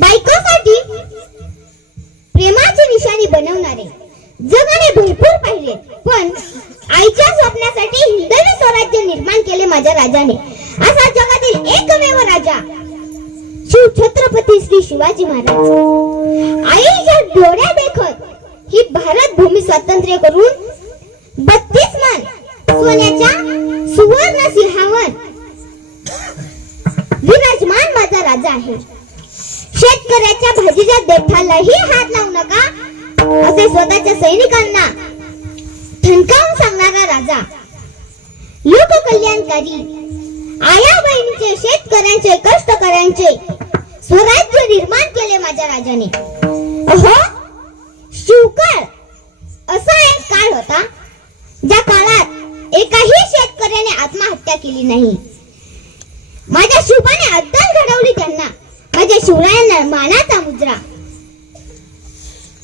बायकोसाठी प्रेमाची निशाणी बनवणारे जगाने भरपूर पाहिले, पण आईच्या स्वप्नासाठी हिंदवी स्वराज्य निर्माण केले माझ्या राजाने. असा जगातील एकमेव राजा शिव छत्रपती श्री शिवाजी महाराज. आईच्या डोळ्या देखत ही भारत भूमी स्वातंत्र्य करून 32 मान सोन्याच्या सुवर्ण सिंहावर विराजमान माझा राजा आहे. शेतकऱ्याच्या भाजीच्या देठालाही हात लावू नका असे स्वतःच्या सैनिकांना ठणकावून सांगणारा राजा. लोककल्याणकारी, आया बहिणीचे, शेतकऱ्यांचे, कष्टकऱ्यांचे स्वराज्य निर्माण केले माझ्या राजाने. अहो, शिवकाळ असा एक काळ होता ज्या काळात एकाही शेतकऱ्याने आत्महत्या केली नाही. माझ्या शिवबाने अद्दल घडवली त्यांना. माझ्या शिवरायांना मानाचा मुजरा.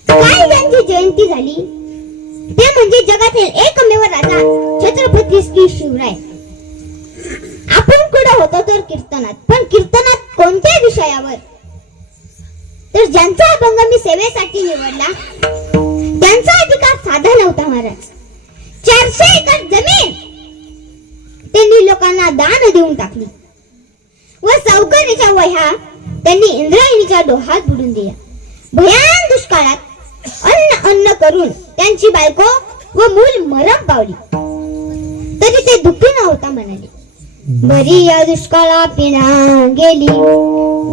काय त्यांची जयंती झाली ते म्हणजे जगातील एकमेव राजा छत्रपती श्री शिवराय. आपण कुठे होतो तर कीर्तनात, पण कीर्तनात कोणत्या विषयावर? तर ज्यांचा अभंग मी सेवेसाठी निवडला त्यांचा अधिकार साधा नव्हता महाराज. 400 एकर जमीन त्यांनी लोकांना दान देऊन टाकली व सावकारीच्या वह्या त्यांनी इंद्रायणीच्या डोहात बुडून दिल्या. भयान दुष्काळात अन्न करून त्यांची बायको व मूल मरण पावली तरी ते दुःखी नव्हता. म्हणाले, बरी या दुष्काळा पिना गेली.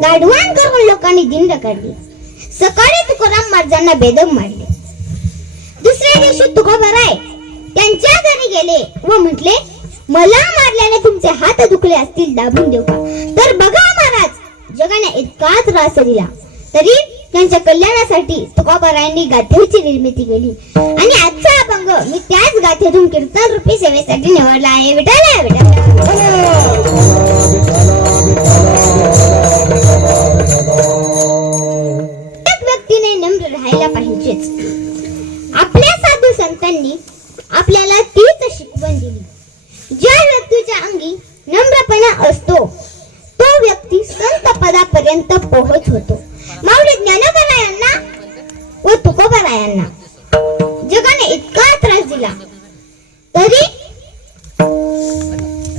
गाढवान करून लोकांनी दिन रखडले. सकाळी तुकाराम महाराजांना बेदम मारले. दुसऱ्या दिवशी तुकोबाराय त्यांच्या घरी गेले व म्हटले, मला मारल्याने तुमचे हात दुखले असतील, दाबून देऊ का? तर बघा महाराज, जगाने इतका त्रास दिला तरी त्यांच्या कल्याणासाठी तुकोबारायांनी गाथेची निर्मिती केली आणि आजचा अभंग मी त्याच गाथेतून कीर्तन रूपी सेवेसाठी निवडला आहे. विठ्ठल प्रत्येक व्यक्तीने नम्र राहायला पाहिजेच. आपल्या साधू संतांनी आपल्याला तीच शिकवण दिली. ज्या व्यक्तीच्या अंगी नम्रपणा असतो तो व्यक्ती संत पदापर्यंत पोहोच होतो. माऊली ज्ञानोबारायांना व तुकोबारायांना जगाने इतका त्रास दिला तरी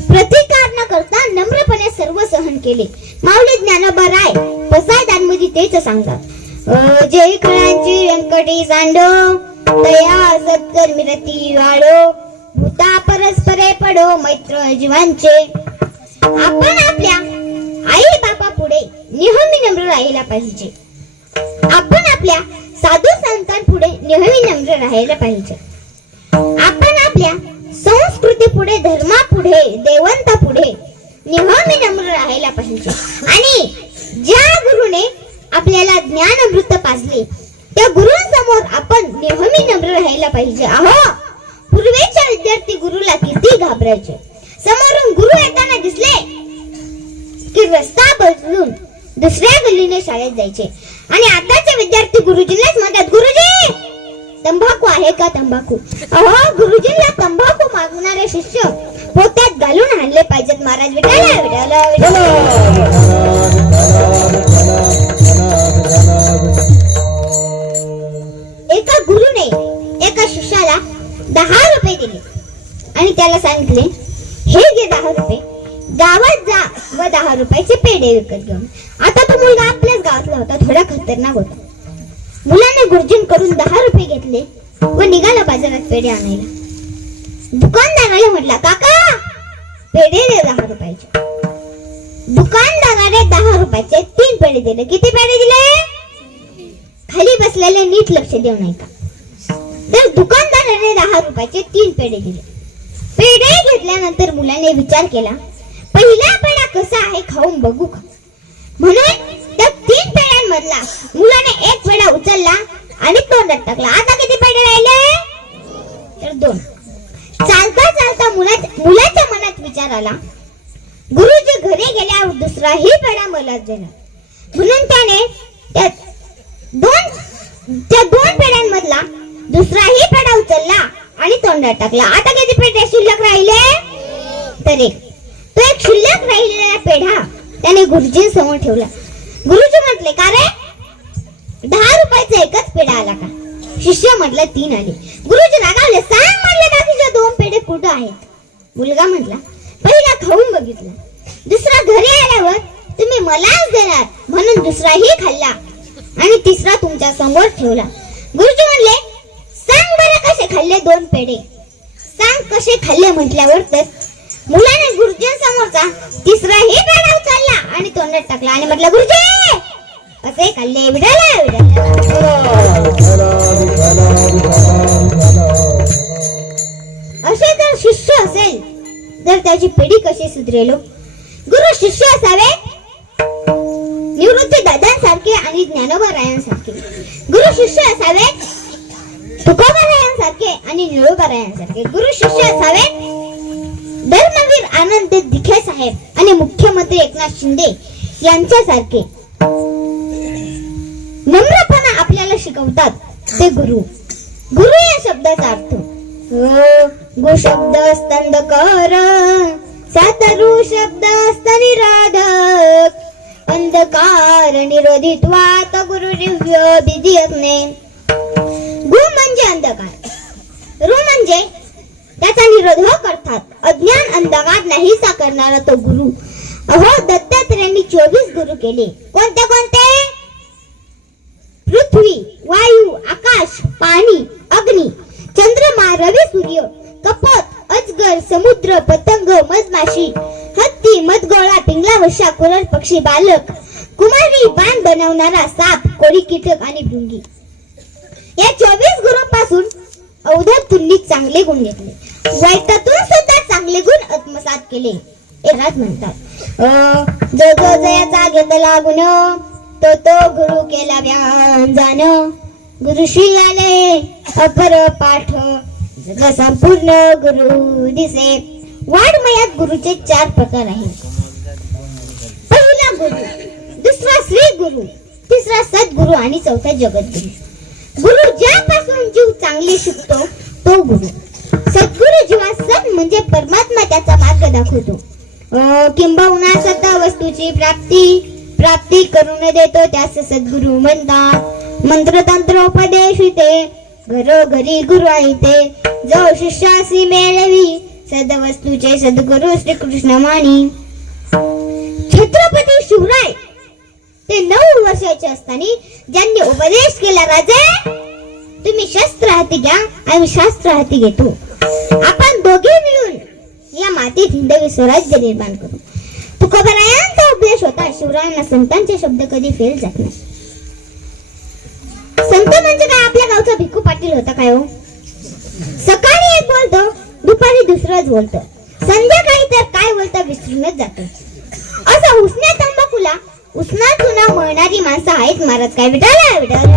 प्रतिकार न करता नम्रपणे सर्व सहन केले. माऊली ज्ञानोबाराय पसायदांमध्ये तेच सांगतात, जय खळांची व्यंकटी सांडो तया सत्कर मिरती वाढो भूता परस्परे पडो मैत्र जीवांचे. आपण आपल्या आई बाबा पुढे नेहमी नम्र राहायला पाहिजे. आपण आपल्या साधू संतांपुढे नेहमी नम्र राहायला पाहिजे. आपण आपल्या संस्कृती पुढे, धर्मापुढे, देवंतापुढे नेहमी नम्र राहायला पाहिजे. आणि ज्या गुरुने आपल्याला ज्ञानअमृत पाजले त्या गुरुंसमोर आपण नेहमी नम्र राहायला पाहिजे. अहो, पूर्वीचे विद्यार्थी गुरुला किती घाबरायचे. समोरून गुरु येताना दिसले की रस्ता बदलून दुसऱ्या गल्लीने शाळेत जायचे आणि आताचे विद्यार्थी गुरुजींनाच म्हणतात, गुरुजी तंबाखू आहे का? तंबाखू. अहो, गुरुजींना तंबाखू मागणारे शिष्य पोत्यात घालून आणले पाहिजेत महाराज. एका गुरुने एका शिष्याला 10 रुपये दिले आणि त्याला सांगितले, हे घे 10 रुपये, गावात जा व 10 रुपयाचे पेढे विकत घेऊन. आता तो मुलगा आपल्याच गावातला होता, थोडा खतरनाक होता. मुलाने गुरुजींकडून 10 रुपये घेतले व निघाला बाजारात पेढे आणायला. दुकानदाराला म्हटला, काका पेढे दे 10 रुपयाचे. दुकानदाराने 10 रुपयाचे 3 पेढे दिले. किती पेढे दिले? खाली बसलेले नीट लक्ष देऊन ऐका. तर दुकानदाराने 10 रुपयाचे 3 पेढे दिले. पेढे घेतल्यानंतर मुलाने विचार केला, पहिला पेढा कसा आहे खाऊन बघू का? म्हणून त्या 3 पेढ्यांमधला मुलाने एक पेढा उचलला आणि तोंडात टाकला. आता किती पेढे राहिले? तर 2. चालता चालता मुलाच्या मनात विचार आला, गुरुजी घरी गेल्यावर दुसराही पेढा मलाच देणार. म्हणून त्याने त्या 2 पेढ्यांमधला दुसराही पेढा उचलला आणि तोंडात टाकला. आता किती पेढे शिल्लक राहिले? तर 1. तो एक शिल्लक राहिलेला पेढा त्याने गुरुजींसमोर ठेवला. गुरुजी म्हटले, का रे 10 रुपयाचा एकच पेढा आला का? शिष्य म्हटलं 3 आले. गुरुजी रागावले, सांग म्हटले बाकीचे 2 पेढे कुठं आहेत? मुलगा म्हटला, पहिला खाऊन बघितला, दुसरा घरी आल्यावर तुम्ही मलाच देणार म्हणून दुसराही खाल्ला आणि तिसरा तुमच्या समोर ठेवला. गुरुजी म्हणले, सांग बरं कसे खाल्ले 2 पेढे? सांग कसे खाल्ले म्हटल्यावर तर मुलाने गुरुजींसमोरचा तिसराही पेढा उचलला आणि तोंडात टाकला आणि म्हटलं, गुरुजी कसे खाल्ले? विडाला असे जर शिष्य असेल तर त्याची पिढी कशी सुधरेल? गुरु शिष्य असावे निवृत्ती दादांसारखे आणि ज्ञानोबारायांसारखे. गुरु शिष्य असावे तुकोबारायांसारखे आणि निळोबारायांसारखे. गुरु शिष्य असावे धर्मवीर आनंद दिखे साहेब आणि मुख्यमंत्री एकनाथ शिंदे यांच्यासारखे. नम्रपणा आपल्याला शिकवतात ते गुरु. गुरु या शब्दाचा अर्थ गु शब्द स्तंदकर, सातरू शब्द स्तनिराधक, अंधकार निरोधित्वात गुरु दिव्य बिदियत्ने. गु म्हणजे अंधकार, रु म्हणजे त्याचा निरोध करतात. अज्ञान अंधकार नाहीसा करणारा तो गुरु. अहो दत्तात्रेयांनी 24 गुरु केले. कोणते कोणते? पृथ्वी, वायू, आकाश, पाणी, अग्नी, चंद्रमा, रवी, सूर्य, कपोत, अजगर, समुद्र, पतंग, मधमाशी, हत्ती, मधगोळा, पिंगला, वशा, कुरळ, पक्षी, बालक, कुमारी, बाण बनवणारा साप, कोळी, कीटक आणि भृंगी. या 24 गुरूंपासून अवधूत तुल्लीत चांगले गुण घेतले. वैतातून सुद्धा चांगले गुण आत्मसात केले. एकाच म्हणतात जो जो जयाचा घेतला गुण तो तो गुरु केला व्याजान. गुरुशी आले अपर पाठ जग संपूर्ण गुरु दिसे. वाङ्मयात गुरुचे 4 प्रकार आहेत. पहिला गुरु, दुसरा श्री गुरु, तिसरा सद्गुरु आणि चौथा जगद्गुरु. गुरु ज्यापासून जीव चांगले शिकतो तो गुरु. सद्गुरु जीवास सत म्हणजे परमात्मा त्याचा मार्ग दाखवतो. किंबहुना सत वस्तूची प्राप्ती करून देतो त्यास सद्गुरु म्हणतात. मंत्रतंत्र उपदेश ते घरोघरी गुरु आहे ते. जो शिष्यासी मेळवी सदवस्तूचे सद्गुरु श्रीकृष्ण मानी. छत्रपती शिवराय ते 9 वर्षाचे असताना ज्यांनी उपदेश केला, राजे तुम्ही शस्त्र हाती घ्या आम्ही शास्त्र हाती घेतो. आपण दोघे मिळून या मातीत हिंदवी स्वराज्य निर्माण करू. तुकोबारायांचा उपदेश होता. शिवरायांना संतांचे शब्द कधी फेल जात नाही. संत म्हणजे काय आपल्या गावचा भिक्खू पाटील होता काय हो? सकाळी एक बोलतो, दुपारी दुसरंच बोलतो, संध्याकाळी तर काय बोलता विसरूनच जातो. असं उसने तंबाखूला उसना चुना मळणारी माणसं आहेत महाराज. काय विठाला विठाला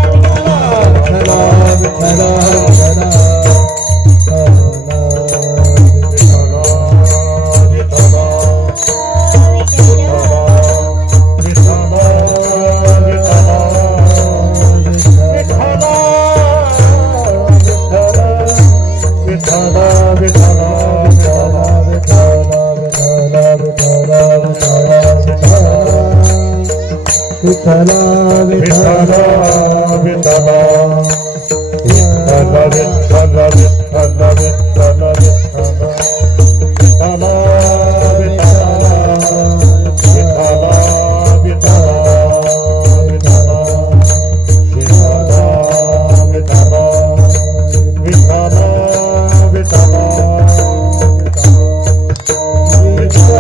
विठ्ठला विठ्ठला विठ्ठला विठ्ठला विठ्ठला विठ्ठला विठ्ठला विठ्ठला विठ्ठला विठ्ठला विठ्ठला विठ्ठला विठ्ठला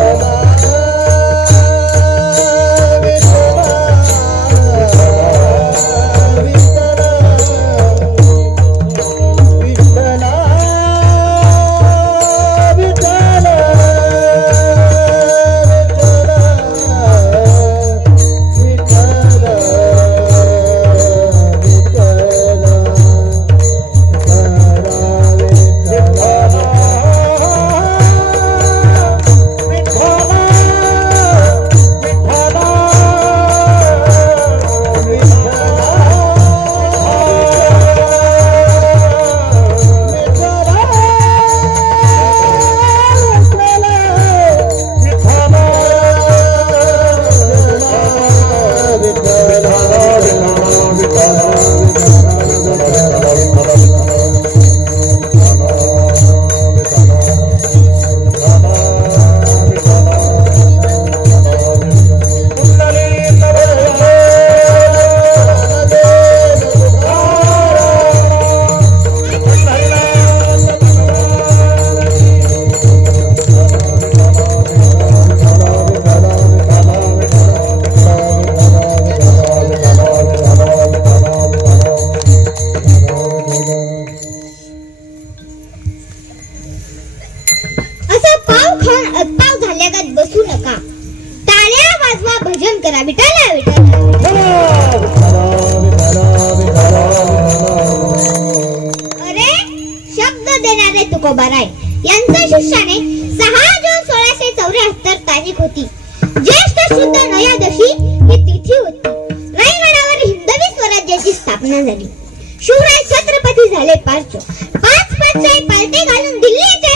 विठ्ठला विठ्ठला विठ्ठला अरे शब्द देणारे तुकोबाराय यांच्या शिष्याने 6 जून 1674 तारीख होती. ज्येष्ठ शुद्ध नयादशी ही तिथी होती. रायगडावर हिंदवी स्वराज्याची स्थापना झाली. शिवराय छत्रपती झाले पाच पाचशाही पालटे घालून दिल्लीच्या